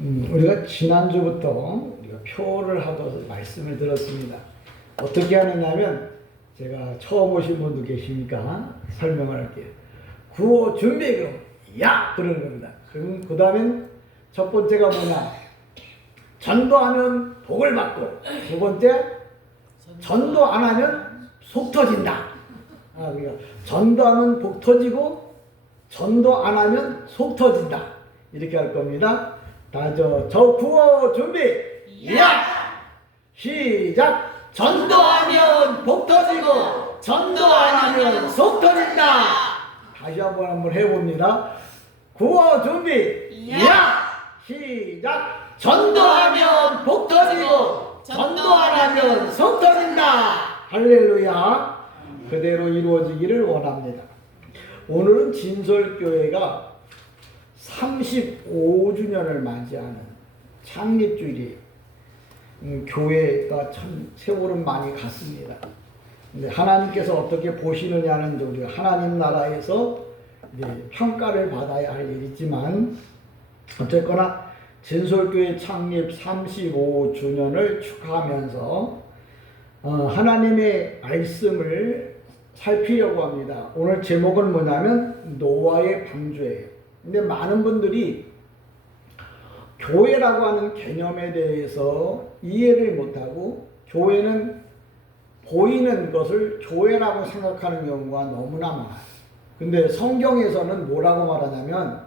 우리가 지난주부터 우리가 표를 하고 말씀을 들었습니다. 어떻게 하느냐면 제가 처음 오신 분도 계시니까 설명을 할게요. 구호 준비 그럼 야 그러는 겁니다. 그럼 그 다음엔 첫 번째가 뭐냐? 전도하면 복을 받고, 두 번째 전도 안 하면 속 터진다. 그러니까 전도하면 복 터지고 전도 안 하면 속 터진다. 이렇게 할 겁니다. 저 구호 준비 야! 시작! 전도하면 복 터지고 전도 안 하면 속 터진다. 다시 한번 해봅니다. 구호 준비 야! 시작! 전도하면 복 터지고 전도 안 하면 속 터진다. 할렐루야. 그대로 이루어지기를 원합니다. 오늘은 진설교회가 35주년을 맞이하는 창립주일이에요. 교회가 참 세월은 많이 갔습니다. 근데 하나님께서 어떻게 보시느냐는 우리 하나님 나라에서 평가를 받아야 할 일이지만, 어쨌거나 진솔교회 창립 35주년을 축하하면서 하나님의 말씀을 살피려고 합니다. 오늘 제목은 뭐냐면 노아의 방주예요. 근데 많은 분들이 교회라고 하는 개념에 대해서 이해를 못하고 교회는 보이는 것을 교회라고 생각하는 경우가 너무나 많아요. 근데 성경에서는 뭐라고 말하냐면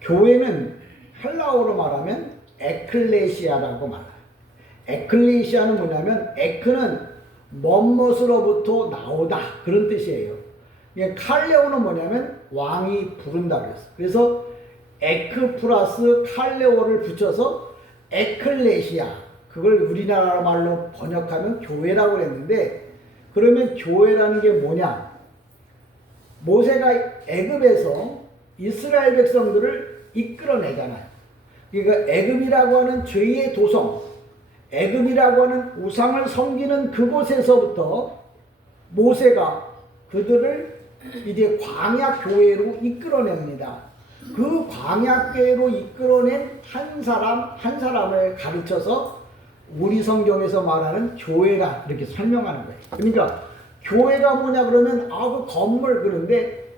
교회는 헬라어로 말하면 에클레시아라고 말해요. 에클레시아는 뭐냐면 에크는 멋멋으로부터 나오다 그런 뜻이에요. 칼레오는 뭐냐면 왕이 부른다 그랬어요. 그래서 에크 플러스 칼레오를 붙여서 에클레시아, 그걸 우리나라 말로 번역하면 교회라고 그랬는데, 그러면 교회라는 게 뭐냐? 모세가 애굽에서 이스라엘 백성들을 이끌어내잖아요. 그러니까 애굽이라고 하는 죄의 도성, 애굽이라고 하는 우상을 섬기는 그곳에서부터 모세가 그들을 이제 광야 교회로 이끌어냅니다. 그 광야 교회로 이끌어낸 한 사람을 가르쳐서 우리 성경에서 말하는 교회라 이렇게 설명하는 거예요. 그러니까 교회가 뭐냐 그러면 그 건물, 그런데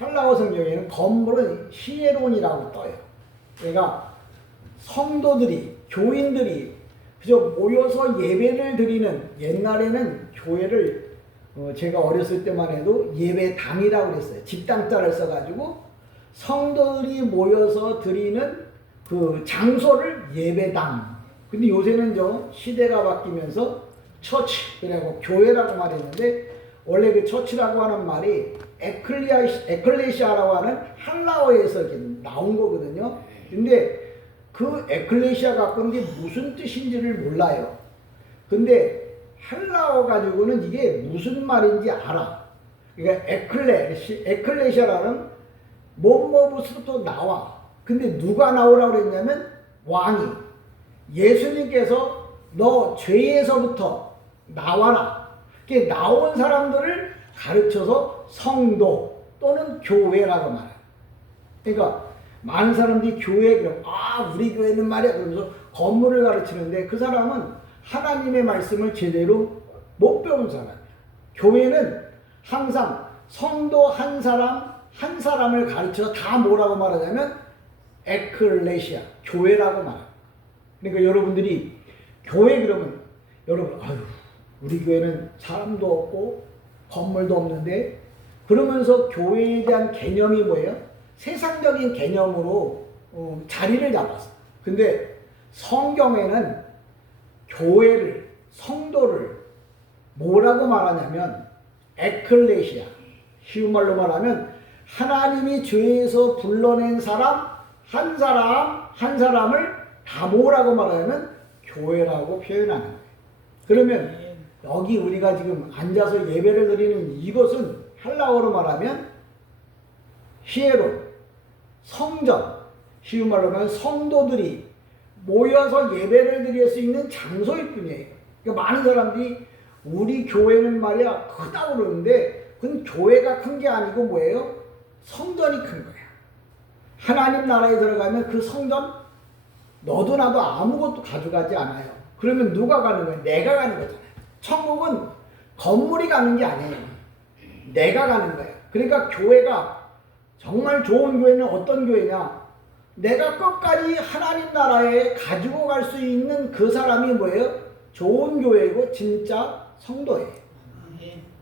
헬라어 성경에는 건물은 히에론이라고 떠요. 그러니까 성도들이, 교인들이 그저 모여서 예배를 드리는, 옛날에는 교회를 제가 어렸을 때만 해도 예배당이라고 그랬어요. 집당자를 써가지고 성도들이 모여서 드리는 그 장소를 예배당. 근데 요새는 시대가 바뀌면서 처치, 그리고 교회라고 말했는데, 원래 그 처치라고 하는 말이 에클레시아라고 하는 헬라어에서 이렇게 나온 거거든요. 근데 그 에클레시아 갖고 있는 게 무슨 뜻인지를 몰라요. 근데 헬라어 가지고는 이게 무슨 말인지 알아. 그러니까 에클레시아라는 뭐뭐부터 나와. 근데 누가 나오라고 그랬냐면 왕이, 예수님께서 너 죄에서부터 나와라. 이렇게 나온 사람들을 가르쳐서 성도 또는 교회라고 말해요. 그러니까 많은 사람들이 교회, 그럼 우리 교회는 말이야 그러면서 건물을 가르치는데, 그 사람은 하나님의 말씀을 제대로 못 배운 사람이야. 교회는 항상 성도 한 사람을 가르쳐서 다 뭐라고 말하냐면 에클레시아, 교회라고 말해요. 그러니까 여러분들이 교회 그러면 여러분, 우리 교회는 사람도 없고 건물도 없는데, 그러면서 교회에 대한 개념이 뭐예요? 세상적인 개념으로 자리를 잡았어. 근데 성경에는 교회를, 성도를 뭐라고 말하냐면 에클레시아, 쉬운 말로 말하면 하나님이 죄에서 불러낸 사람 한 사람을 다 뭐라고 말하냐면 교회라고 표현하는 거예요. 그러면 여기 우리가 지금 앉아서 예배를 드리는 이것은 헬라어로 말하면 히에론, 성전, 쉬운 말로 하면 성도들이 모여서 예배를 드릴 수 있는 장소일 뿐이에요. 그러니까 많은 사람들이 우리 교회는 말이야 크다고 그러는데, 그건 교회가 큰 게 아니고 뭐예요? 성전이 큰 거예요. 하나님 나라에 들어가면 그 성전 너도 나도 아무것도 가져가지 않아요. 그러면 누가 가는 거예요? 내가 가는 거잖아요. 천국은 건물이 가는 게 아니에요. 내가 가는 거예요. 그러니까 교회가 정말 좋은 교회는 어떤 교회냐? 내가 끝까지 하나님 나라에 가지고 갈 수 있는 그 사람이 뭐예요? 좋은 교회고 진짜 성도예요.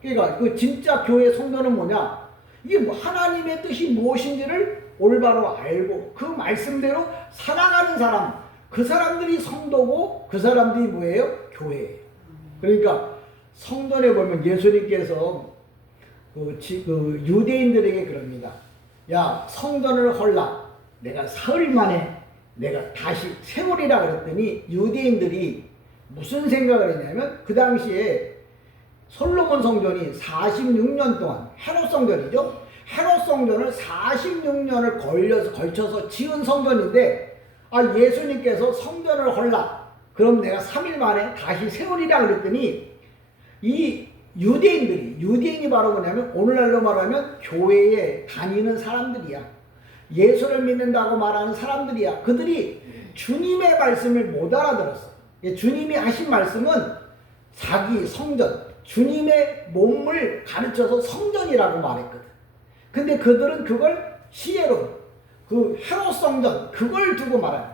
그러니까 그 진짜 교회 성도는 뭐냐? 이게 뭐 하나님의 뜻이 무엇인지를 올바로 알고 그 말씀대로 살아가는 사람, 그 사람들이 성도고 그 사람들이 뭐예요? 교회예요. 그러니까 성전에 보면 예수님께서 그 유대인들에게 그럽니다. 야, 성전을 헐라. 내가 사흘 만에 내가 다시 세우리라 그랬더니 유대인들이 무슨 생각을 했냐면 그 당시에 솔로몬 성전이 46년 동안 헤롯 성전이죠. 헤롯 성전을 46년을 걸쳐서 지은 성전인데 예수님께서 성전을 헐라. 그럼 내가 3일 만에 다시 세우리라 그랬더니 이 유대인이 바로 뭐냐면 오늘날로 말하면 교회에 다니는 사람들이야. 예수를 믿는다고 말하는 사람들이야. 그들이 주님의 말씀을 못 알아들었어. 주님이 하신 말씀은 자기 성전, 주님의 몸을 가르쳐서 성전이라고 말했거든. 근데 그들은 그걸 시에로 그 헤롯 성전 그걸 두고 말하는.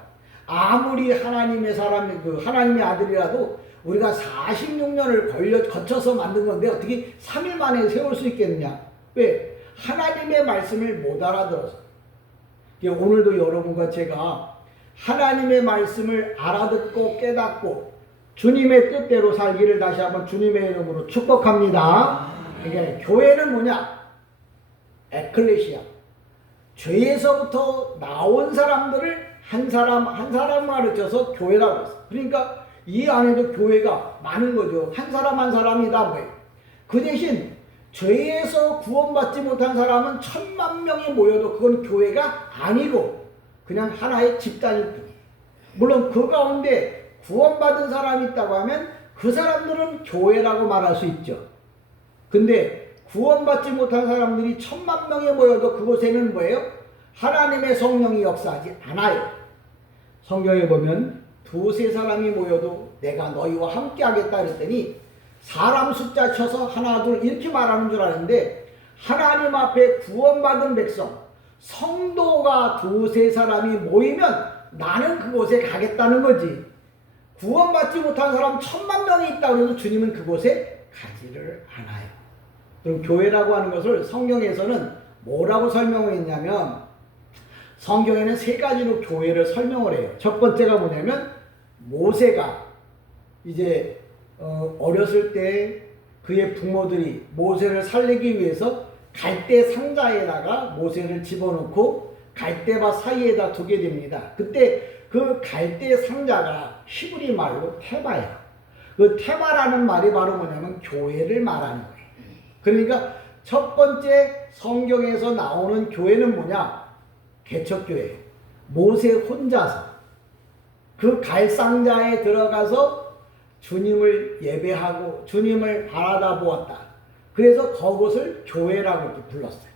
아무리 하나님의 하나님의 아들이라도 우리가 46년을 거쳐서 만든 건데 어떻게 3일 만에 세울 수 있겠느냐? 왜? 하나님의 말씀을 못 알아들어서. 오늘도 여러분과 제가 하나님의 말씀을 알아듣고 깨닫고 주님의 뜻대로 살기를 다시 한번 주님의 이름으로 축복합니다. 그러니까 교회는 뭐냐? 에클레시아. 죄에서부터 나온 사람들을 한 사람 가르쳐서 교회라고 했어. 그러니까 이 안에도 교회가 많은 거죠. 한 사람이다 뭐예요. 그 대신 죄에서 구원받지 못한 사람은 1000만 명이 모여도 그건 교회가 아니고 그냥 하나의 집단일 뿐이에요. 물론 그 가운데 구원받은 사람이 있다고 하면 그 사람들은 교회라고 말할 수 있죠. 근데 구원받지 못한 사람들이 1000만 명이 모여도 그곳에는 뭐예요? 하나님의 성령이 역사하지 않아요. 성경에 보면 두세 사람이 모여도 내가 너희와 함께 하겠다 그랬더니 사람 숫자 쳐서 하나 둘 이렇게 말하는 줄 아는데 하나님 앞에 구원받은 백성 성도가 두세 사람이 모이면 나는 그곳에 가겠다는 거지. 구원받지 못한 사람 1000만 명이 있다고 해도 주님은 그곳에 가지를 않아요. 그럼 교회라고 하는 것을 성경에서는 뭐라고 설명을 했냐면 성경에는 세 가지로 교회를 설명을 해요. 첫 번째가 뭐냐면 모세가 이제 어렸을 때 그의 부모들이 모세를 살리기 위해서 갈대 상자에다가 모세를 집어넣고 갈대밭 사이에다 두게 됩니다. 그때 그 갈대 상자가 히브리 말로 테바야. 그 테바라는 말이 바로 뭐냐면 교회를 말하는 거예요. 그러니까 첫 번째 성경에서 나오는 교회는 뭐냐? 개척교회. 모세 혼자서 그 갈상자에 들어가서 주님을 예배하고 주님을 바라다 보았다. 그래서 그것을 교회라고 이렇게 불렀어요.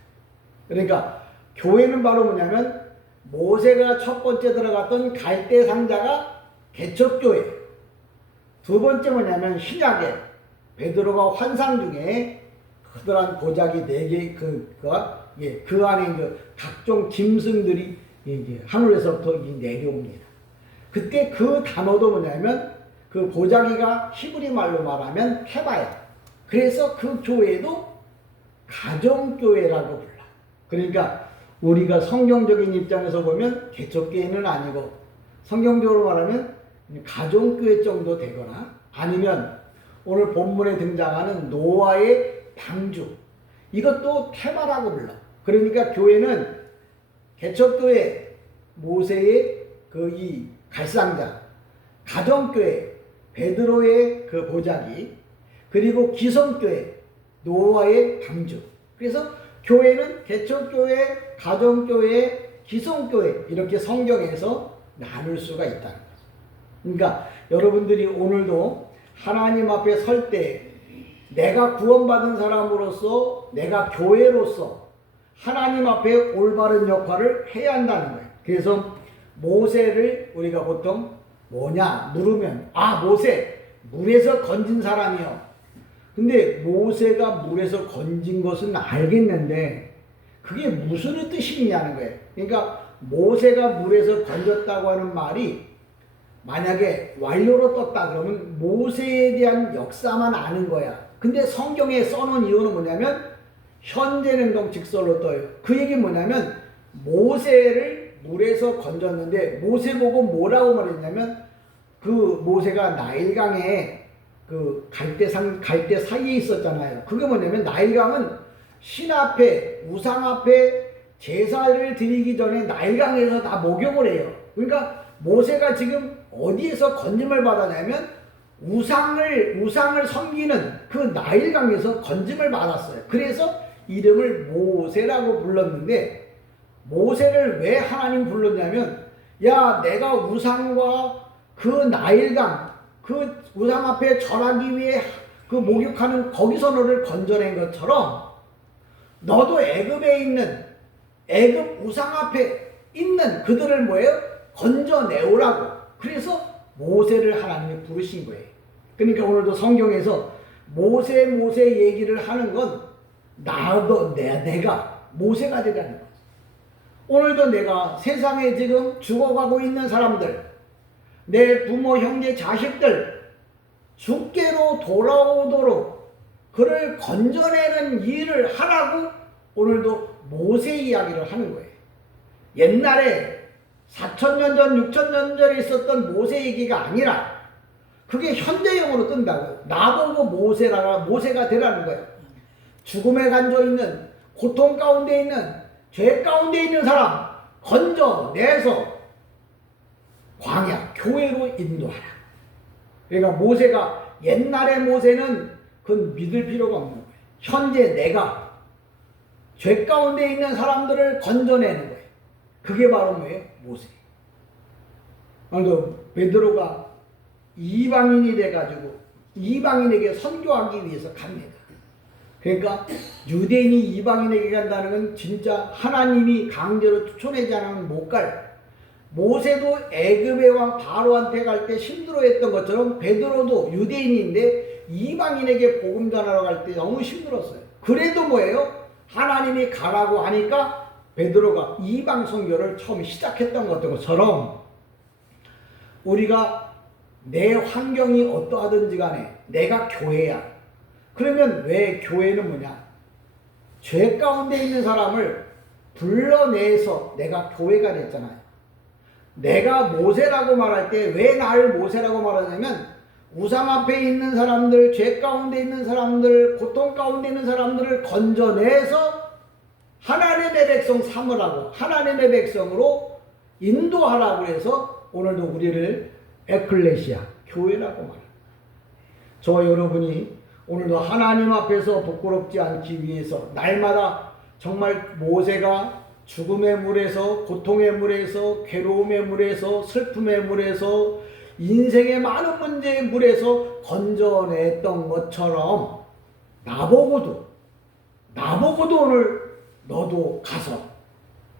그러니까 교회는 바로 뭐냐면 모세가 첫 번째 들어갔던 갈대 상자가 개척교회. 두 번째 뭐냐면 신약에 베드로가 환상 중에 커다란 보자기 4개 그 안에 이제 각종 짐승들이 이제 하늘에서부터 내려옵니다. 그때 그 단어도 뭐냐면 그 보자기가 히브리 말로 말하면 테바야. 그래서 그 교회도 가정교회라고 불러. 그러니까 우리가 성경적인 입장에서 보면 개척교회는 아니고 성경적으로 말하면 가정교회 정도 되거나 아니면 오늘 본문에 등장하는 노아의 방주 이것도 테바라고 불러. 그러니까 교회는 개척교회 모세의 이 갈상자, 가정교회 베드로의 그 보자기, 그리고 기성교회 노아의 방주. 그래서 교회는 개척교회, 가정교회, 기성교회 이렇게 성경에서 나눌 수가 있다는 거죠. 그러니까 여러분들이 오늘도 하나님 앞에 설 때 내가 구원받은 사람으로서 내가 교회로서 하나님 앞에 올바른 역할을 해야 한다는 거예요. 그래서 모세를 우리가 보통 뭐냐 물으면 모세 물에서 건진 사람이요. 근데 모세가 물에서 건진 것은 알겠는데 그게 무슨 뜻이냐는 거예요. 그러니까 모세가 물에서 건졌다고 하는 말이 만약에 완료로 떴다 그러면 모세에 대한 역사만 아는 거야. 근데 성경에 써놓은 이유는 뭐냐면 현재 능동 직설로 떠요. 그 얘기는 뭐냐면 모세를 물에서 건졌는데 모세 보고 뭐라고 말했냐면 그 모세가 나일강에 그 갈대 사이에 있었잖아요. 그게 뭐냐면 나일강은 신 앞에 우상 앞에 제사를 드리기 전에 나일강에서 다 목욕을 해요. 그러니까 모세가 지금 어디에서 건짐을 받았냐면 우상을 섬기는 그 나일강에서 건짐을 받았어요. 그래서 이름을 모세라고 불렀는데 모세를 왜 하나님 불렀냐면 야 내가 우상과 그 나일강 그 우상 앞에 절하기 위해 그 목욕하는 거기서 너를 건져낸 것처럼 너도 애굽에 있는 애굽 우상 앞에 있는 그들을 뭐예요? 건져내오라고. 그래서 모세를 하나님이 부르신 거예요. 그러니까 오늘도 성경에서 모세 얘기를 하는 건 내가 모세가 되라는 거죠. 오늘도 내가 세상에 지금 죽어가고 있는 사람들, 내 부모, 형제, 자식들 주께로 돌아오도록 그를 건져내는 일을 하라고 오늘도 모세 이야기를 하는 거예요. 옛날에 4,000년 전, 6,000년 전에 있었던 모세 얘기가 아니라 그게 현대형으로 뜬다고요. 나보고 모세가 되라는 거예요. 죽음에 간져있는 고통 가운데 있는 죄 가운데 있는 사람 건져내서 광야, 교회로 인도하라. 그러니까 모세가 옛날의 모세는 그건 믿을 필요가 없는 거예요. 현재 내가 죄 가운데 있는 사람들을 건져내는 거예요. 그게 바로 뭐예요? 모세. 오늘도 베드로가 이방인이 돼가지고 이방인에게 선교하기 위해서 갑니다. 그러니까 유대인이 이방인에게 간다는 건 진짜 하나님이 강제로 추천하지 않으면 못 가요. 모세도 애굽의 왕 바로한테 갈 때 힘들어했던 것처럼 베드로도 유대인인데 이방인에게 복음 전하러 갈 때 너무 힘들었어요. 그래도 뭐예요? 하나님이 가라고 하니까 베드로가 이방 선교를 처음 시작했던 것처럼 우리가 내 환경이 어떠하든지 간에 내가 교회야. 그러면 왜 교회는 뭐냐? 죄 가운데 있는 사람을 불러내서 내가 교회가 됐잖아요. 내가 모세라고 말할 때 왜 나를 모세라고 말하냐면 우상 앞에 있는 사람들, 죄 가운데 있는 사람들, 고통 가운데 있는 사람들을 건져내서 하나님의 백성 삼으라고 하나님의 백성으로 인도하라고 해서 오늘도 우리를 에클레시아, 교회라고 말합니다. 저와 여러분이 오늘도 하나님 앞에서 부끄럽지 않기 위해서 날마다 정말 모세가 죽음의 물에서 고통의 물에서 괴로움의 물에서 슬픔의 물에서 인생의 많은 문제의 물에서 건져냈던 것처럼 나보고도 오늘 너도 가서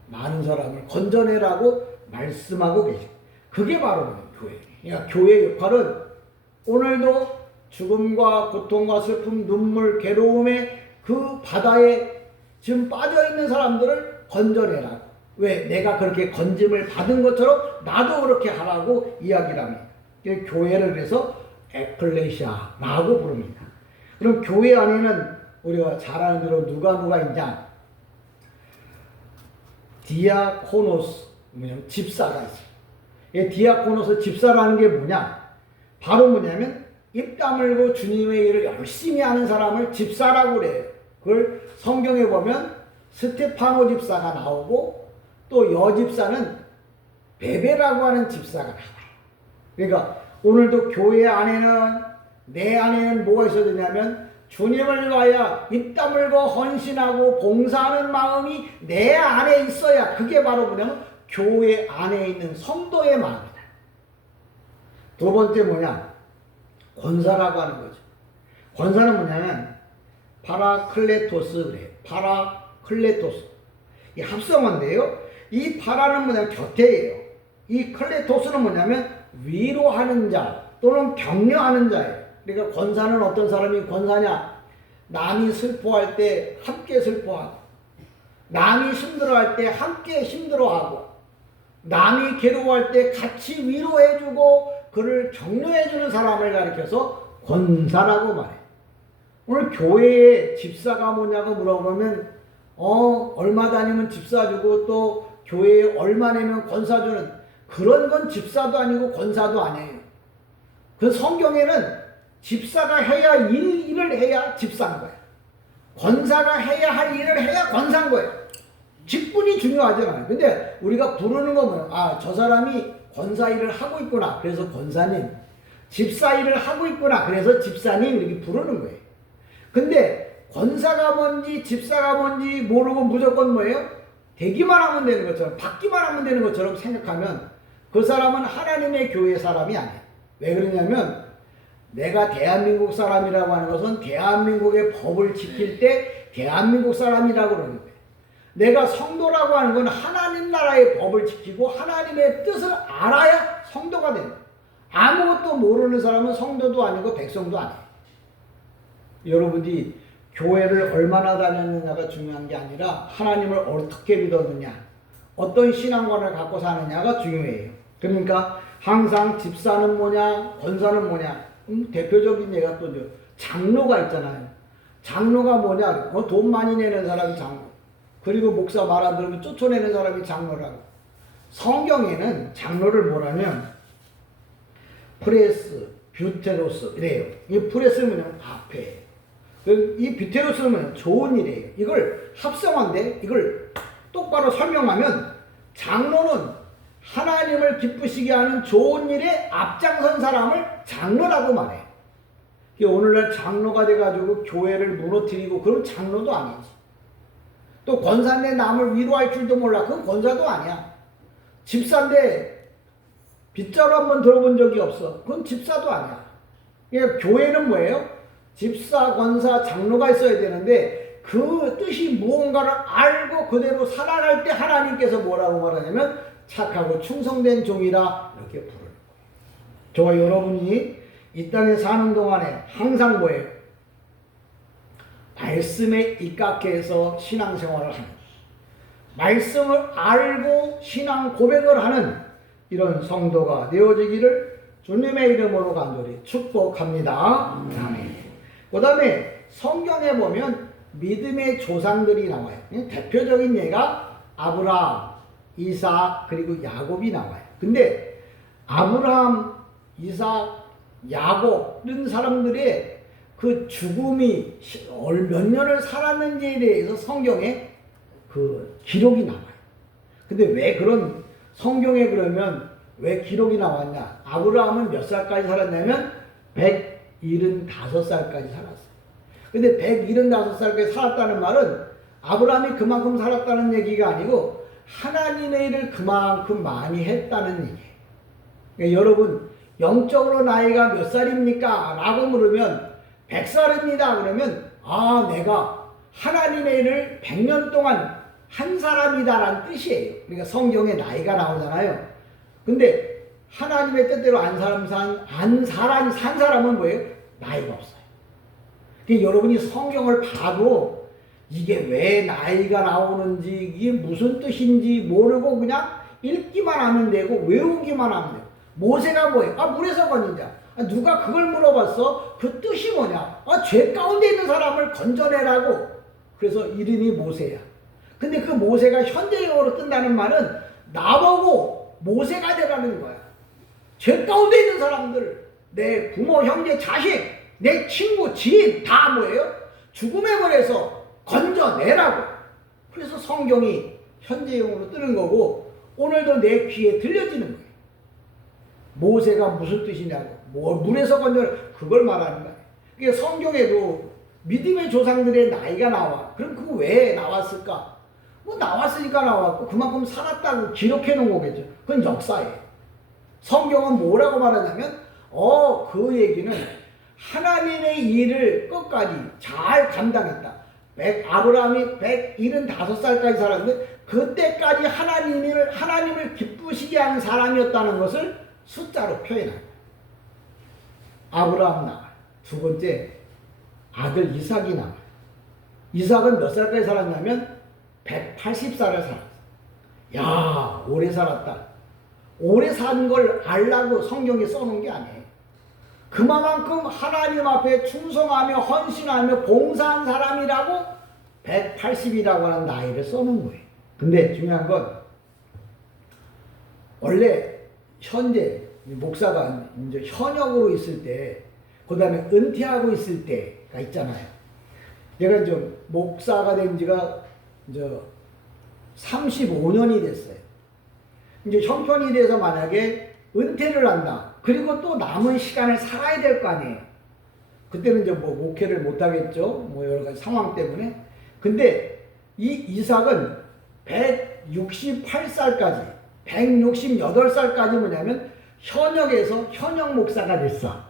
많은 사람을 건져내라고 말씀하고 계십니다. 그게 바로 교회. 그러니까 교회의 역할은 오늘도 죽음과 고통과 슬픔, 눈물, 괴로움의 그 바다에 지금 빠져있는 사람들을 건져내라고. 왜? 내가 그렇게 건짐을 받은 것처럼 나도 그렇게 하라고 이야기를 합니다. 교회를 그래서 에클레시아라고 부릅니다. 그럼 교회 안에는 우리가 잘 아는 대로 누가 있냐? 디아코노스, 집사가 있어요. 디아코노스 집사라는 게 뭐냐? 바로 뭐냐면 입 다물고 주님의 일을 열심히 하는 사람을 집사라고 그래요. 그걸 성경에 보면 스테파노 집사가 나오고 또 여집사는 베베라고 하는 집사가 나와요. 그러니까 오늘도 교회 안에는 내 안에는 뭐가 있어야 되냐면 주님을 위하여 입 다물고 헌신하고 봉사하는 마음이 내 안에 있어야 그게 바로 뭐냐면 교회 안에 있는 성도의 마음이다. 두 번째 뭐냐? 권사라고 하는 거죠. 권사는 뭐냐면 파라클레토스 그래요. 파라클레토스. 이 합성어인데요. 이 파라는 뭐냐면 곁에예요. 이 클레토스는 뭐냐면 위로하는 자 또는 격려하는 자예요. 그러니까 권사는 어떤 사람이 권사냐? 남이 슬퍼할 때 함께 슬퍼하고, 남이 힘들어할 때 함께 힘들어하고, 남이 괴로워할 때 같이 위로해주고 그를 격려해주는 사람을 가리켜서 권사라고 말해. 오늘 교회에 집사가 뭐냐고 물어보면 얼마 다니면 집사 주고 또 교회에 얼마 내면 권사 주는 그런 건 집사도 아니고 권사도 아니에요. 그 성경에는 집사가 해야 일을 해야 집사인 거예요. 권사가 해야 할 일을 해야 권사인 거예요. 직분이 중요하잖아요. 근데 우리가 부르는 거 뭐예요? 저 사람이 권사 일을 하고 있구나. 그래서 권사님. 집사 일을 하고 있구나. 그래서 집사님 이렇게 부르는 거예요. 근데 권사가 뭔지 집사가 뭔지 모르고 무조건 뭐예요? 되기만 하면 되는 것처럼 받기만 하면 되는 것처럼 생각하면 그 사람은 하나님의 교회 사람이 아니에요. 왜 그러냐면 내가 대한민국 사람이라고 하는 것은 대한민국의 법을 지킬 때 대한민국 사람이라고 그러는 거예요. 내가 성도라고 하는 건 하나님 나라의 법을 지키고 하나님의 뜻을 알아야 성도가 되는 거예요. 아무것도 모르는 사람은 성도도 아니고 백성도 아니에요. 여러분이 교회를 얼마나 다녔느냐가 중요한 게 아니라 하나님을 어떻게 믿었느냐, 어떤 신앙관을 갖고 사느냐가 중요해요. 그러니까 항상 집사는 뭐냐, 권사는 뭐냐, 대표적인 예가 또 장로가 있잖아요. 장로가 뭐냐, 돈 많이 내는 사람이 장로. 그리고 목사 말 안 들으면 쫓아내는 사람이 장로라고. 성경에는 장로를 뭐라면 프레스, 뷰테로스 이래요. 이 프레스는 뭐냐면 앞에, 이 뷰테로스는 뭐냐면 좋은 일이에요. 이걸 합성한데 이걸 똑바로 설명하면 장로는 하나님을 기쁘시게 하는 좋은 일에 앞장선 사람을 장로라고 말해요. 오늘날 장로가 돼가지고 교회를 무너뜨리고 그런 장로도 아니지. 또 권사인데 남을 위로할 줄도 몰라. 그건 권사도 아니야. 집사인데 빗자루 한번 들어본 적이 없어. 그건 집사도 아니야. 그러니까 교회는 뭐예요? 집사, 권사, 장로가 있어야 되는데 그 뜻이 무언가를 알고 그대로 살아갈 때 하나님께서 뭐라고 말하냐면 착하고 충성된 종이라 이렇게 부르는 거예요. 저와 여러분이 이 땅에 사는 동안에 항상 뭐예요? 말씀에 입각해서 신앙생활을 하는, 말씀을 알고 신앙 고백을 하는 이런 성도가 되어지기를 주님의 이름으로 간절히 축복합니다. 아멘. 그 다음에 성경에 보면 믿음의 조상들이 나와요. 대표적인 예가 아브라함, 이삭 그리고 야곱이 나와요. 근데 아브라함, 이삭, 야곱 이런 사람들의 그 죽음이 몇 년을 살았는지에 대해서 성경에 그 기록이 나와요. 근데 왜 그런 성경에 그러면 왜 기록이 나왔냐? 아브라함은 몇 살까지 살았냐면 175살까지 살았어요. 근데 175살까지 살았다는 말은 아브라함이 그만큼 살았다는 얘기가 아니고 하나님의 일을 그만큼 많이 했다는 얘기예요. 그러니까 여러분 영적으로 나이가 몇 살입니까? 라고 물으면 100살입니다. 그러면 내가 하나님의 일을 100년 동안 한 사람이다라는 뜻이에요. 그러니까 성경에 나이가 나오잖아요. 근데 하나님의 뜻대로 산 사람은 뭐예요? 나이가 없어요. 그러니까 여러분이 성경을 봐도 이게 왜 나이가 나오는지 이게 무슨 뜻인지 모르고 그냥 읽기만 하면 되고 외우기만 하면 돼요. 모세가 뭐예요? 물에서 건진 자. 누가 그걸 물어봤어? 그 뜻이 뭐냐? 죄 가운데 있는 사람을 건져내라고. 그래서 이름이 모세야. 근데 그 모세가 현재형으로 뜬다는 말은 나보고 모세가 되라는 거야. 죄 가운데 있는 사람들, 내 부모, 형제, 자식, 내 친구, 지인 다 뭐예요? 죽음의 벌에서 건져내라고. 그래서 성경이 현재형으로 뜨는 거고 오늘도 내 귀에 들려지는 거예요. 모세가 무슨 뜻이냐고. 물에서 건져내 그걸 말하는 거예요. 그러니까 성경에도 믿음의 조상들의 나이가 나와. 그럼 그거 왜 나왔을까? 나왔으니까 나왔고 그만큼 살았다고 기록해 놓은 거겠죠. 그건 역사예요. 성경은 뭐라고 말하냐면 그 얘기는 하나님의 일을 끝까지 잘 감당했다. 아브라함이 175살까지 살았는데 그때까지 하나님을 기쁘시게 하는 사람이었다는 것을 숫자로 표현합니다. 아브라함 나와요. 두 번째 아들 이삭이 나와요. 이삭은 몇 살까지 살았냐면 180살을 살았어요. 야, 오래 살았다. 오래 산 걸 알라고 성경에 써놓은 게 아니에요. 그만큼 하나님 앞에 충성하며 헌신하며 봉사한 사람이라고 180이라고 하는 나이를 써놓은 거예요. 근데 중요한 건 원래 현재 목사가 이제 현역으로 있을 때, 그 다음에 은퇴하고 있을 때가 있잖아요. 내가 이제 목사가 된 지가 이제 35년이 됐어요. 이제 형편이 돼서 만약에 은퇴를 한다. 그리고 또 남은 시간을 살아야 될 거 아니에요. 그때는 이제 뭐 목회를 못 하겠죠. 뭐 여러 가지 상황 때문에. 근데 이 이삭은 168살까지, 168살까지 뭐냐면 현역에서 현역 목사가 됐어.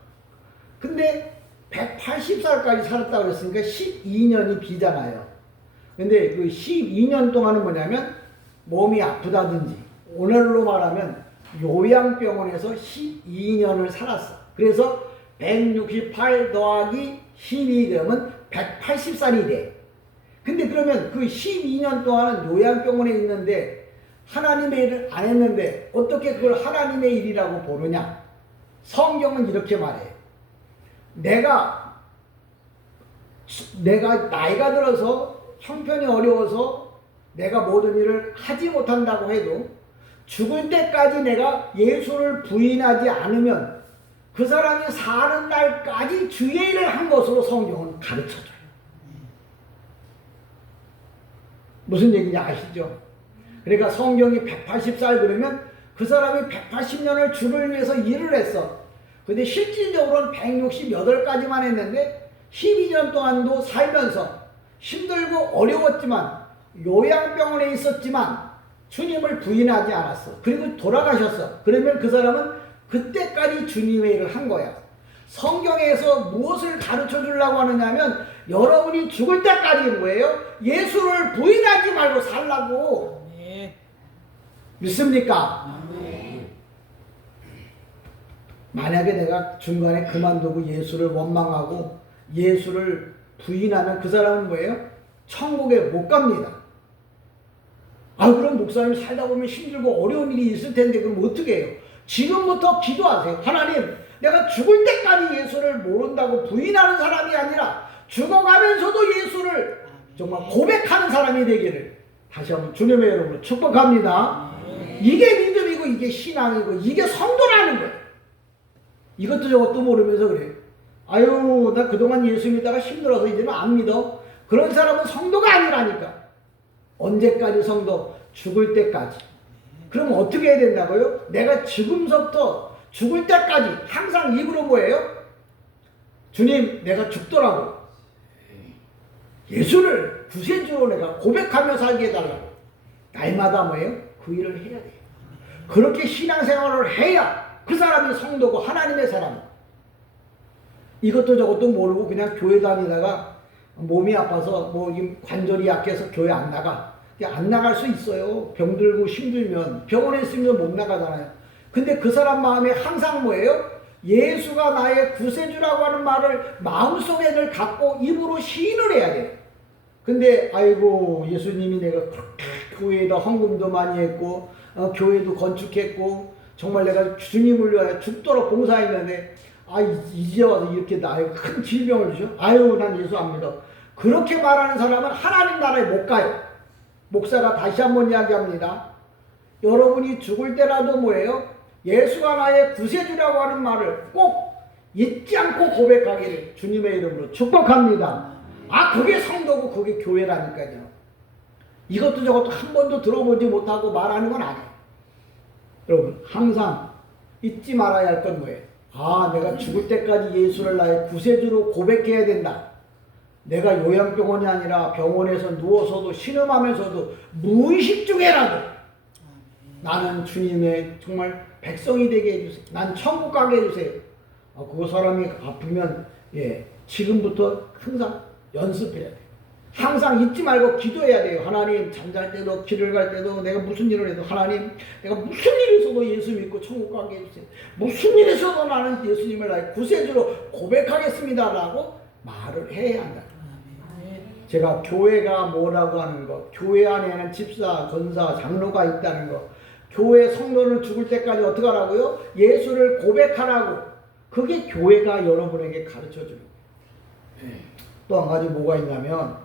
근데 180살까지 살았다고 그랬으니까 12년이 비잖아요. 근데 그 12년 동안은 뭐냐면 몸이 아프다든지, 오늘로 말하면 요양병원에서 12년을 살았어. 그래서 168 더하기 12 되면 180살이 돼. 근데 그러면 그 12년 동안은 요양병원에 있는데 하나님의 일을 안 했는데 어떻게 그걸 하나님의 일이라고 보느냐? 성경은 이렇게 말해요. 내가 나이가 들어서 형편이 어려워서 내가 모든 일을 하지 못한다고 해도 죽을 때까지 내가 예수를 부인하지 않으면 그 사람이 사는 날까지 주의 일을 한 것으로 성경은 가르쳐줘요. 무슨 얘기인지 아시죠? 그러니까 성경이 180살 그러면 그 사람이 180년을 주를 위해서 일을 했어. 근데 실질적으로는 168까지만 했는데 12년 동안도 살면서 힘들고 어려웠지만 요양병원에 있었지만 주님을 부인하지 않았어. 그리고 돌아가셨어. 그러면 그 사람은 그때까지 주님의 일을 한 거야. 성경에서 무엇을 가르쳐 주려고 하느냐면 여러분이 죽을 때까지 뭐예요? 예수를 부인하지 말고 살라고. 믿습니까? 만약에 내가 중간에 그만두고 예수를 원망하고 예수를 부인하면 그 사람은 뭐예요? 천국에 못 갑니다. 아, 그럼 목사님 살다 보면 힘들고 어려운 일이 있을 텐데 그럼 어떻게 해요? 지금부터 기도하세요. 하나님, 내가 죽을 때까지 예수를 모른다고 부인하는 사람이 아니라 죽어가면서도 예수를 정말 고백하는 사람이 되기를 다시 한번 주님의 이름으로 축복합니다. 이게 믿음이고 이게 신앙이고 이게 성도라는 거예요. 이것도 저것도 모르면서 그래. 아유, 나 그동안 예수 믿다가 힘들어서 이제는 안 믿어. 그런 사람은 성도가 아니라니까. 언제까지 성도? 죽을 때까지. 그럼 어떻게 해야 된다고요? 내가 지금서부터 죽을 때까지 항상 입으로 뭐예요? 주님, 내가 죽더라도 예수를 구세주로 내가 고백하며 살게 해달라고. 날마다 뭐예요? 그 일을 해야 돼요. 그렇게 신앙생활을 해야 그 사람이 성도고 하나님의 사람. 이것도 저것도 모르고 그냥 교회 다니다가 몸이 아파서 뭐 관절이 약해서 교회 안 나가. 안 나갈 수 있어요. 병들고 힘들면 병원에 있으면 못 나가잖아요. 근데 그 사람 마음에 항상 뭐예요? 예수가 나의 구세주라고 하는 말을 마음속에 늘 갖고 입으로 시인을 해야 돼요. 근데 아이고, 예수님이 내가 그렇게 교회에다 헌금도 많이 했고 교회도 건축했고 정말 내가 주님을 위하여 죽도록 봉사했는데 이제 와서 이렇게 나의 큰 질병을 주셔? 아유, 난 예수 안 믿어. 그렇게 말하는 사람은 하나님 나라에 못 가요. 목사가 다시 한번 이야기합니다. 여러분이 죽을 때라도 뭐예요? 예수가 나의 구세주라고 하는 말을 꼭 잊지 않고 고백하기를 주님의 이름으로 축복합니다. 그게 성도고 그게 교회라니까요. 이것도 저것도 한 번도 들어보지 못하고 말하는 건 아니에요. 여러분, 항상 잊지 말아야 할 건 뭐예요? 내가 죽을 때까지 예수를 나의 구세주로 고백해야 된다. 내가 요양병원이 아니라 병원에서 누워서도 신음하면서도 무의식 중에라도 나는 주님의 정말 백성이 되게 해주세요. 난 천국 가게 해주세요. 그 사람이 아프면 지금부터 항상 연습해야 돼요. 항상 잊지 말고 기도해야 돼요. 하나님, 잠잘 때도 길을 갈 때도 내가 무슨 일을 해도 하나님, 내가 무슨 일이 있어도 예수 믿고 천국 가게 해주세요. 무슨 일이 있어도 나는 예수님을 나의 구세주로 고백하겠습니다라고 말을 해야 한다. 제가 교회가 뭐라고 하는 것, 교회 안에는 집사, 권사, 장로가 있다는 것, 교회 성도는 죽을 때까지 어떻게 하라고요? 예수를 고백하라고. 그게 교회가 여러분에게 가르쳐주는 거예요. 또 한 가지 뭐가 있냐면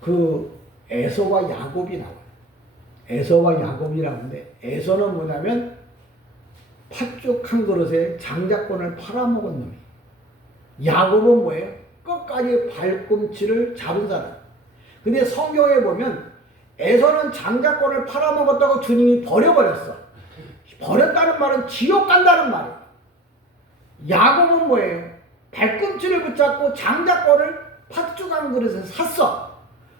그 에서와 야곱이 나와요. 에서와 야곱이라는데, 에서는 뭐냐면 팥죽 한 그릇에 장자권을 팔아먹은 놈이. 야곱은 뭐예요? 끝까지 발꿈치를 잡은 사람. 근데 성경에 보면 에서는 장자권을 팔아먹었다고 주님이 버려버렸어. 버렸다는 말은 지옥 간다는 말이에요. 야곱은 뭐예요? 발꿈치를 붙잡고 장자권을 팥죽 한 그릇에 샀어.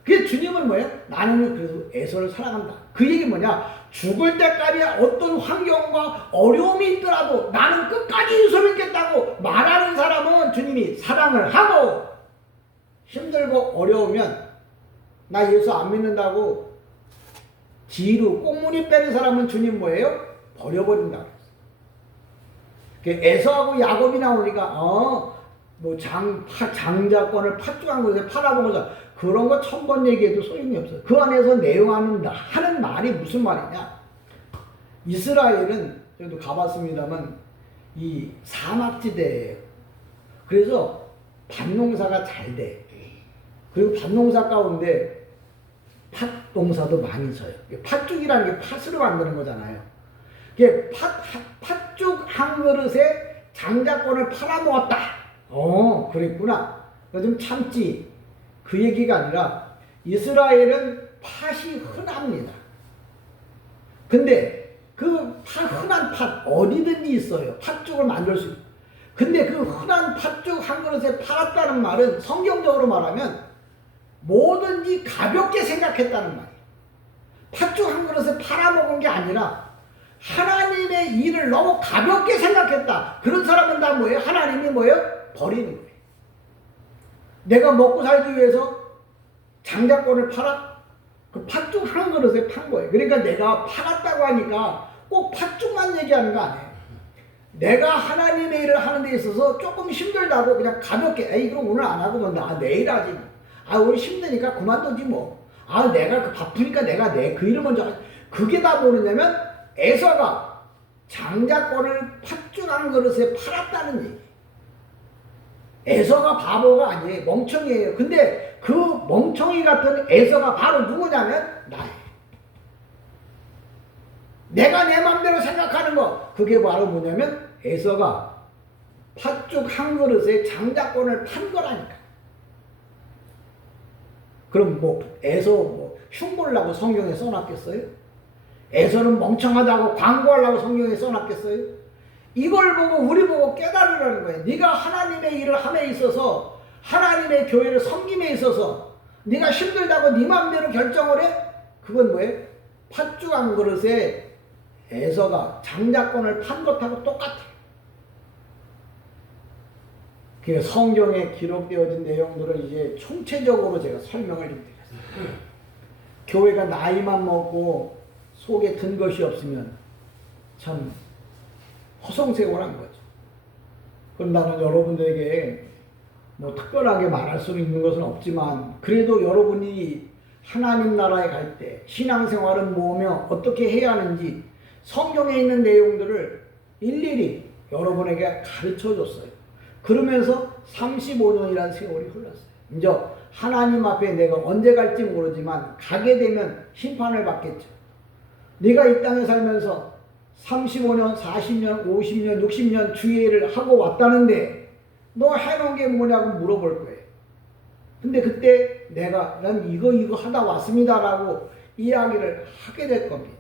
그래서 주님은 뭐예요? 나는 그래도 에서를 사랑한다. 그 얘기 뭐냐? 죽을 때까지 어떤 환경과 어려움이 있더라도 나는 끝까지 예수 믿겠다고 말하는 사람은 주님이 사랑을 하고, 힘들고 어려우면 나 예수 안 믿는다고 지루 꽁무니 빼는 사람은 주님 뭐예요? 버려버린다. 에서하고 야곱이 나오니까 뭐 장자권을 팥죽한 것에 팔아먹어서 그런 거 1000번 얘기해도 소용이 없어요. 그 안에서 내용하는 하는 말이 무슨 말이냐? 이스라엘은 저도 가봤습니다만 이 사막지대예요. 그래서 밭농사가 잘 돼. 그리고 밭농사 가운데 팥농사도 많이 져요. 팥죽이라는 게 팥으로 만드는 거잖아요. 이게 팥죽 한 그릇에 장자권을 팔아먹었다. 그랬구나. 좀 참지. 그 얘기가 아니라 이스라엘은 팥이 흔합니다. 근데 그 흔한 팥 어디든지 있어요. 팥죽을 만들 수 있어요. 근데 그 흔한 팥죽 한 그릇에 팔았다는 말은 성경적으로 말하면 뭐든지 가볍게 생각했다는 말이에요. 팥죽 한 그릇에 팔아먹은 게 아니라 하나님의 일을 너무 가볍게 생각했다. 그런 사람은 다 뭐예요? 하나님이 뭐예요? 버리는 거예요. 내가 먹고 살기 위해서 장자권을 팔아? 그 팥죽 한 그릇에 판 거예요. 그러니까 내가 팔았다고 하니까 꼭 팥죽만 얘기하는 거 아니에요. 내가 하나님의 일을 하는 데 있어서 조금 힘들다고 그냥 가볍게, 에이 그럼 오늘 안 하고 뭐 나 내일 하지. 오늘 힘드니까 그만두지 뭐. 내가 그 바쁘니까 내가 그 일을 먼저 하지. 그게 다 뭐냐면 에서가 장자권을 팥죽 한 그릇에 팔았다는 얘기. 에서가 바보가 아니에요. 멍청이에요. 근데 그 멍청이 같은 에서가 바로 누구냐면 나예요. 내가 내 맘대로 생각하는 거, 그게 바로 뭐냐면 에서가 팥죽 한 그릇에 장자권을 판 거라니까. 그럼 에서 흉보려고 성경에 써놨겠어요? 에서는 멍청하다고 광고하려고 성경에 써놨겠어요? 이걸 보고 우리 보고 깨달으라는 거예요. 네가 하나님의 일을 함에 있어서, 하나님의 교회를 섬김에 있어서 네가 힘들다고 네 맘대로 결정을 해? 그건 뭐예요? 팥죽 한 그릇에 에서가 장자권을 판 것하고 똑같아요. 그 성경에 기록되어진 내용들을 이제 총체적으로 제가 설명을 드리겠습니다. 교회가 나이만 먹고 속에 든 것이 없으면 참 허송세월한 거죠. 그럼 나는 여러분들에게 특별하게 말할 수 있는 것은 없지만, 그래도 여러분이 하나님 나라에 갈 때 신앙생활은 뭐며 어떻게 해야 하는지 성경에 있는 내용들을 일일이 여러분에게 가르쳐 줬어요. 그러면서 35년이라는 세월이 흘렀어요. 이제 하나님 앞에 내가 언제 갈지 모르지만 가게 되면 심판을 받겠죠. 네가 이 땅에 살면서 35년, 40년, 50년, 60년 주의 일을 하고 왔다는데 너 해놓은 게 뭐냐고 물어볼 거예요. 근데 그때 난 이거 하다 왔습니다라고 이야기를 하게 될 겁니다.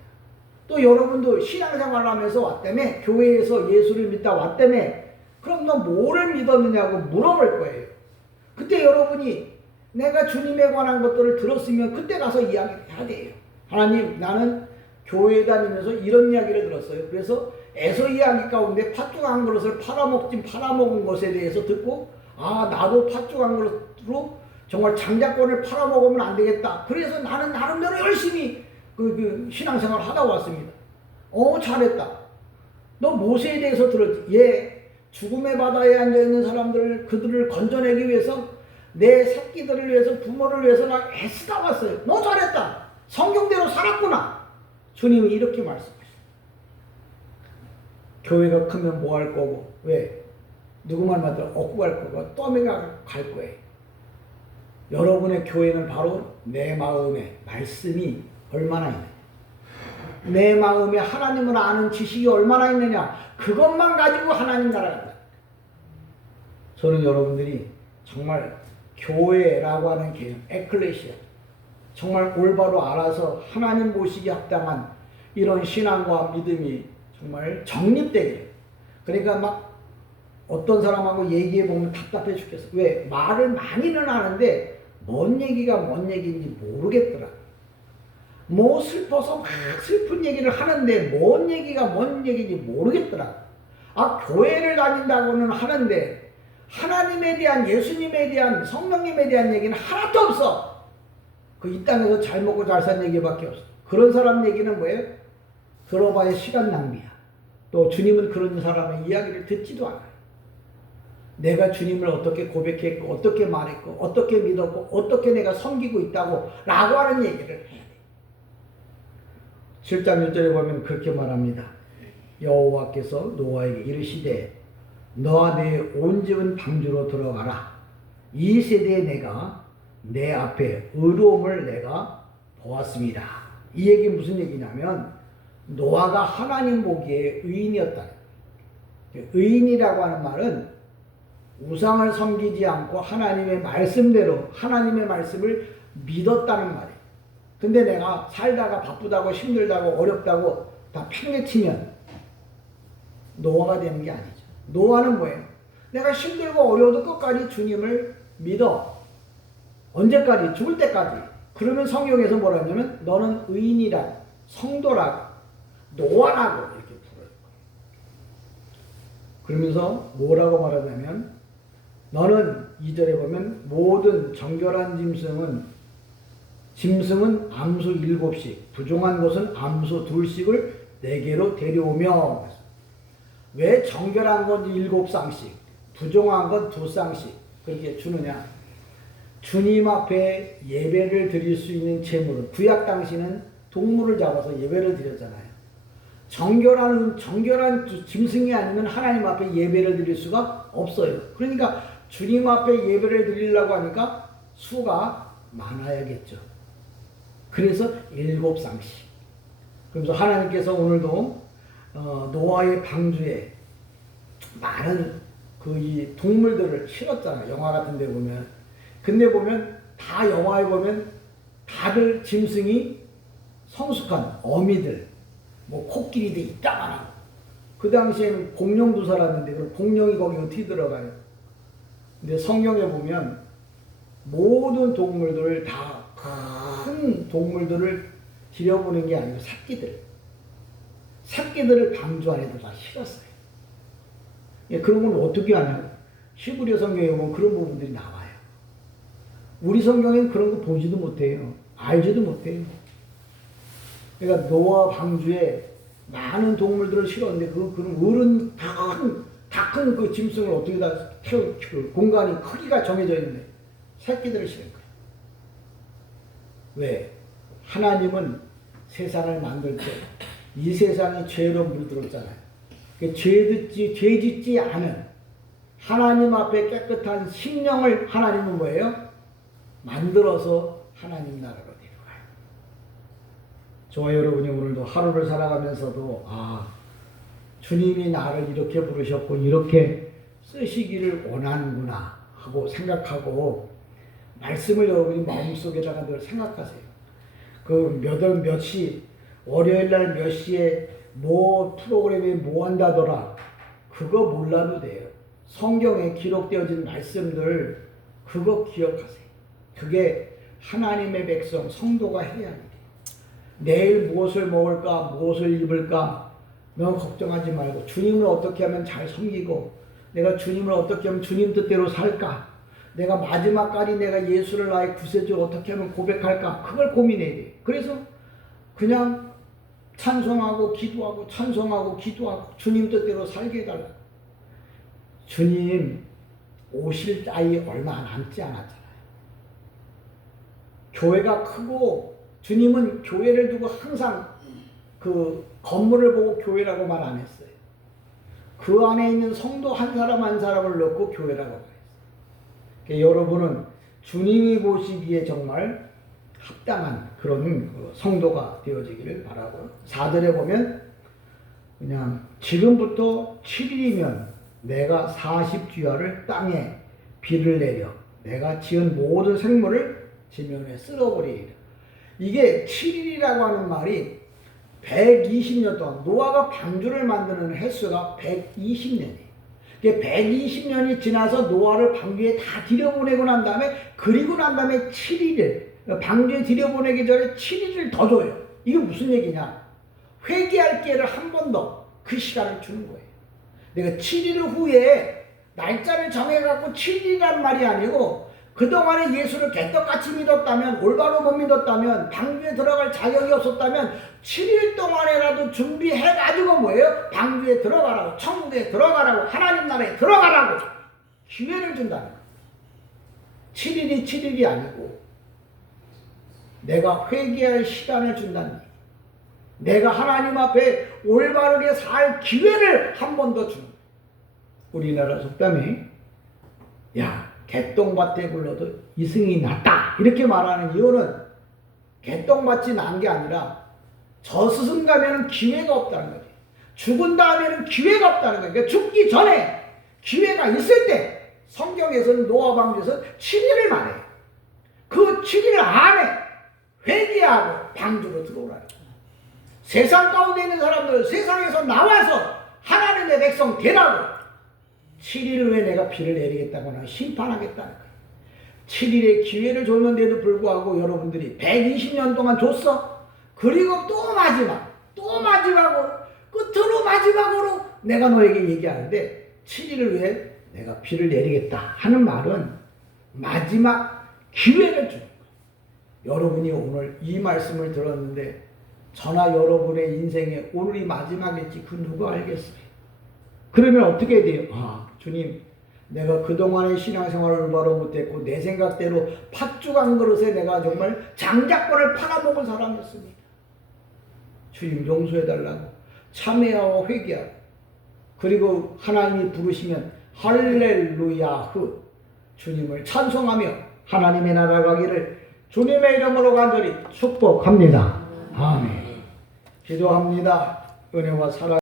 또 여러분도 신앙생활을 하면서 왔다며, 교회에서 예수를 믿다 왔다며, 그럼 너 뭐를 믿었느냐고 물어볼 거예요. 그때 여러분이 내가 주님에 관한 것들을 들었으면 그때 가서 이야기를 해야 돼요. 하나님, 나는 교회 다니면서 이런 이야기를 들었어요. 그래서 에서 이야기 가운데 팥죽 한 그릇을 팔아먹은 것에 대해서 듣고, 나도 팥죽 한 그릇으로 정말 장자권을 팔아먹으면 안 되겠다. 그래서 나는 나름대로 열심히 신앙생활을 하다 왔습니다. 잘했다. 너 모세에 대해서 들었지? 얘 죽음의 바다에 앉아있는 사람들, 그들을 건져내기 위해서 내 새끼들을 위해서, 부모를 위해서 나 애쓰다 왔어요. 너 잘했다. 성경대로 살았구나. 주님이 이렇게 말씀하셨어요. 교회가 크면 뭐 할 거고, 왜? 누구 말 맞들어 얻고 갈 거고, 떠매가 갈 거예요. 여러분의 교회는 바로 내 마음에 말씀이 얼마나 있느냐, 내 마음에 하나님을 아는 지식이 얼마나 있느냐, 그것만 가지고 하나님 나라가 있다. 저는 여러분들이 정말 교회라고 하는 개념, 에클레시아, 정말 올바로 알아서 하나님 모시기 합당한 이런 신앙과 믿음이 정말 정립되게. 그러니까 막 어떤 사람하고 얘기해 보면 답답해 죽겠어. 왜? 말을 많이는 하는데 뭔 얘기가 뭔 얘기인지 모르겠더라. 뭐 슬퍼서 막 슬픈 얘기를 하는데 뭔 얘기가 뭔 얘기인지 모르겠더라. 교회를 다닌다고는 하는데 하나님에 대한, 예수님에 대한, 성령님에 대한 얘기는 하나도 없어. 이 땅에서 잘 먹고 잘 산 얘기밖에 없어. 그런 사람 얘기는 뭐예요? 들어봐야 시간 낭비야. 또 주님은 그런 사람의 이야기를 듣지도 않아요. 내가 주님을 어떻게 고백했고, 어떻게 말했고, 어떻게 믿었고, 어떻게 내가 섬기고 있다고 라고 하는 얘기를 해야 돼. 7장 1절에 보면 그렇게 말합니다. 여호와께서 노아에게 이르시되 너와 내 온 집은 방주로 들어가라. 이 세대에 내가 내 앞에 의로움을 내가 보았습니다. 이 얘기 무슨 얘기냐면 노아가 하나님 보기에 의인이었다. 의인이라고 하는 말은 우상을 섬기지 않고 하나님의 말씀대로 하나님의 말씀을 믿었다는 말이에요. 근데 내가 살다가 바쁘다고 힘들다고 어렵다고 다 팽개치면 노아가 되는 게 아니죠. 노아는 뭐예요? 내가 힘들고 어려워도 끝까지 주님을 믿어. 언제까지? 죽을 때까지. 그러면 성경에서 뭐라 하냐면 너는 의인이라, 성도라고, 노아라고 이렇게 부르는 거예요. 그러면서 뭐라고 말하냐면 너는 2절에 보면 모든 정결한 짐승은 암소 7씩, 부정한 것은 암소 2씩을 내게로 데려오며. 왜 정결한 건 7쌍씩, 부정한 건 2쌍씩 그렇게 주느냐? 주님 앞에 예배를 드릴 수 있는 제물은, 구약 당시는 동물을 잡아서 예배를 드렸잖아요. 정결한 짐승이 아니면 하나님 앞에 예배를 드릴 수가 없어요. 그러니까 주님 앞에 예배를 드리려고 하니까 수가 많아야겠죠. 그래서 7쌍씩. 그래서 하나님께서 오늘도 노아의 방주에 많은 이 동물들을 실었잖아요. 영화 같은 데 보면. 근데 보면 다 영화에 보면 다들 짐승이 성숙한 어미들, 뭐 코끼리도 이따만하고. 그 당시에는 공룡도 살았는데 그 공룡이 거기 어떻게 들어가요? 근데 성경에 보면 모든 동물들을 다 큰 동물들을 들여보는 게 아니고 새끼들을 방주 안에도 다 실었어요. 그런 건 어떻게 하냐? 히브리 성경에 보면 그런 부분들이 나와요. 우리 성경에는 그런 거 보지도 못해요. 알지도 못해요. 그러니까 노아 방주에 많은 동물들을 실었는데 그런 어른 다 큰 그 짐승을 어떻게 다 공간이 크기가 정해져 있는데 새끼들을 실은 거예요. 왜? 하나님은 세상을 만들 때 이 세상이 죄로 물들었잖아요. 죄 짓지 않은 하나님 앞에 깨끗한 심령을 하나님은 뭐예요? 만들어서 하나님 나라로 데려가요. 저와 여러분이 오늘도 하루를 살아가면서도 주님이 나를 이렇게 부르셨고 이렇게 쓰시기를 원하는구나 하고 생각하고 말씀을 여러분이 마음속에다가 늘 생각하세요. 몇 시, 월요일날 몇 시에 뭐 프로그램에 뭐 한다더라. 그거 몰라도 돼요. 성경에 기록되어진 말씀들 그거 기억하세요. 그게 하나님의 백성, 성도가 해야 합니다. 내일 무엇을 먹을까, 무엇을 입을까 너 걱정하지 말고 주님을 어떻게 하면 잘 섬기고 내가 주님을 어떻게 하면 주님 뜻대로 살까. 내가 마지막까지 내가 예수를 나의 구세주로 어떻게 하면 고백할까? 그걸 고민해야 돼. 그래서 그냥 찬송하고 기도하고 찬송하고 기도하고 주님 뜻대로 살게 해달라. 주님 오실 나이 얼마 남지 않았잖아요. 교회가 크고 주님은 교회를 두고 항상 그 건물을 보고 교회라고 말 안 했어요. 그 안에 있는 성도 한 사람 한 사람을 넣고 교회라고 말했어요. 그러니까 여러분은 주님이 보시기에 정말 합당한 그런 성도가 되어지기를 바라고 4절에 보면 그냥 지금부터 7일이면 내가 40주야를 땅에 비를 내려 내가 지은 모든 생물을 지면에 쓸어버리리라. 이게 7일이라고 하는 말이 120년 동안 노아가 방주를 만드는 횟수가 120년이에요. 120년이 지나서 노아를 방주에 다 들여보내고 난 다음에 그리고 난 다음에 7일을 방주에 들여보내기 전에 7일을 더 줘요. 이게 무슨 얘기냐? 회개할 기회를 한 번 더 그 시간을 주는 거예요. 내가 7일 후에 날짜를 정해갖고 7일이란 말이 아니고 그동안에 예수를 개떡같이 믿었다면 올바로 못 믿었다면 방주에 들어갈 자격이 없었다면 7일 동안에라도 준비해가지고 뭐예요? 방주에 들어가라고 천국에 들어가라고 하나님 나라에 들어가라고 기회를 준다는 거예요. 7일이 7일이 아니고 내가 회개할 시간을 준다는 거예요. 내가 하나님 앞에 올바르게 살 기회를 한 번 더 주는 거예요. 우리나라 속담에 야 개똥밭에 굴러도 이승이 낫다 이렇게 말하는 이유는 개똥밭이 난 게 아니라 저 스승 가면은 기회가 없다는 거지. 죽은 다음에는 기회가 없다는 거예요. 그러니까 죽기 전에 기회가 있을 때 성경에서는 노아 방주에서 7일을 말해요. 그 7일 안에 회개하고 방주로 들어오라는 거예요. 세상 가운데 있는 사람들 세상에서 나와서 하나님의 백성 되라고 7일 후에 내가 비를 내리겠다거나 심판하겠다는 거예요. 7일의 기회를 줬는데도 불구하고 여러분들이 120년 동안 줬어. 그리고 또 마지막으로 끝으로 마지막으로 내가 너에게 얘기하는데 7일 후에 내가 비를 내리겠다 하는 말은 마지막 기회를 주는 거예요. 여러분이 오늘 이 말씀을 들었는데 저나 여러분의 인생에 오늘이 마지막일지 그 누가 알겠어요? 그러면 어떻게 돼요? 아, 주님, 내가 그동안의 신앙생활을 올바로 못했고 내 생각대로 팥죽 한 그릇에 내가 정말 장작권을 팔아먹은 사람이었습니다. 주님 용서해달라고 참회하고 회개하고 그리고 하나님이 부르시면 할렐루야흐 주님을 찬송하며 하나님의 나라 가기를 주님의 이름으로 간절히 축복합니다. 아멘. 기도합니다. 은혜와 사랑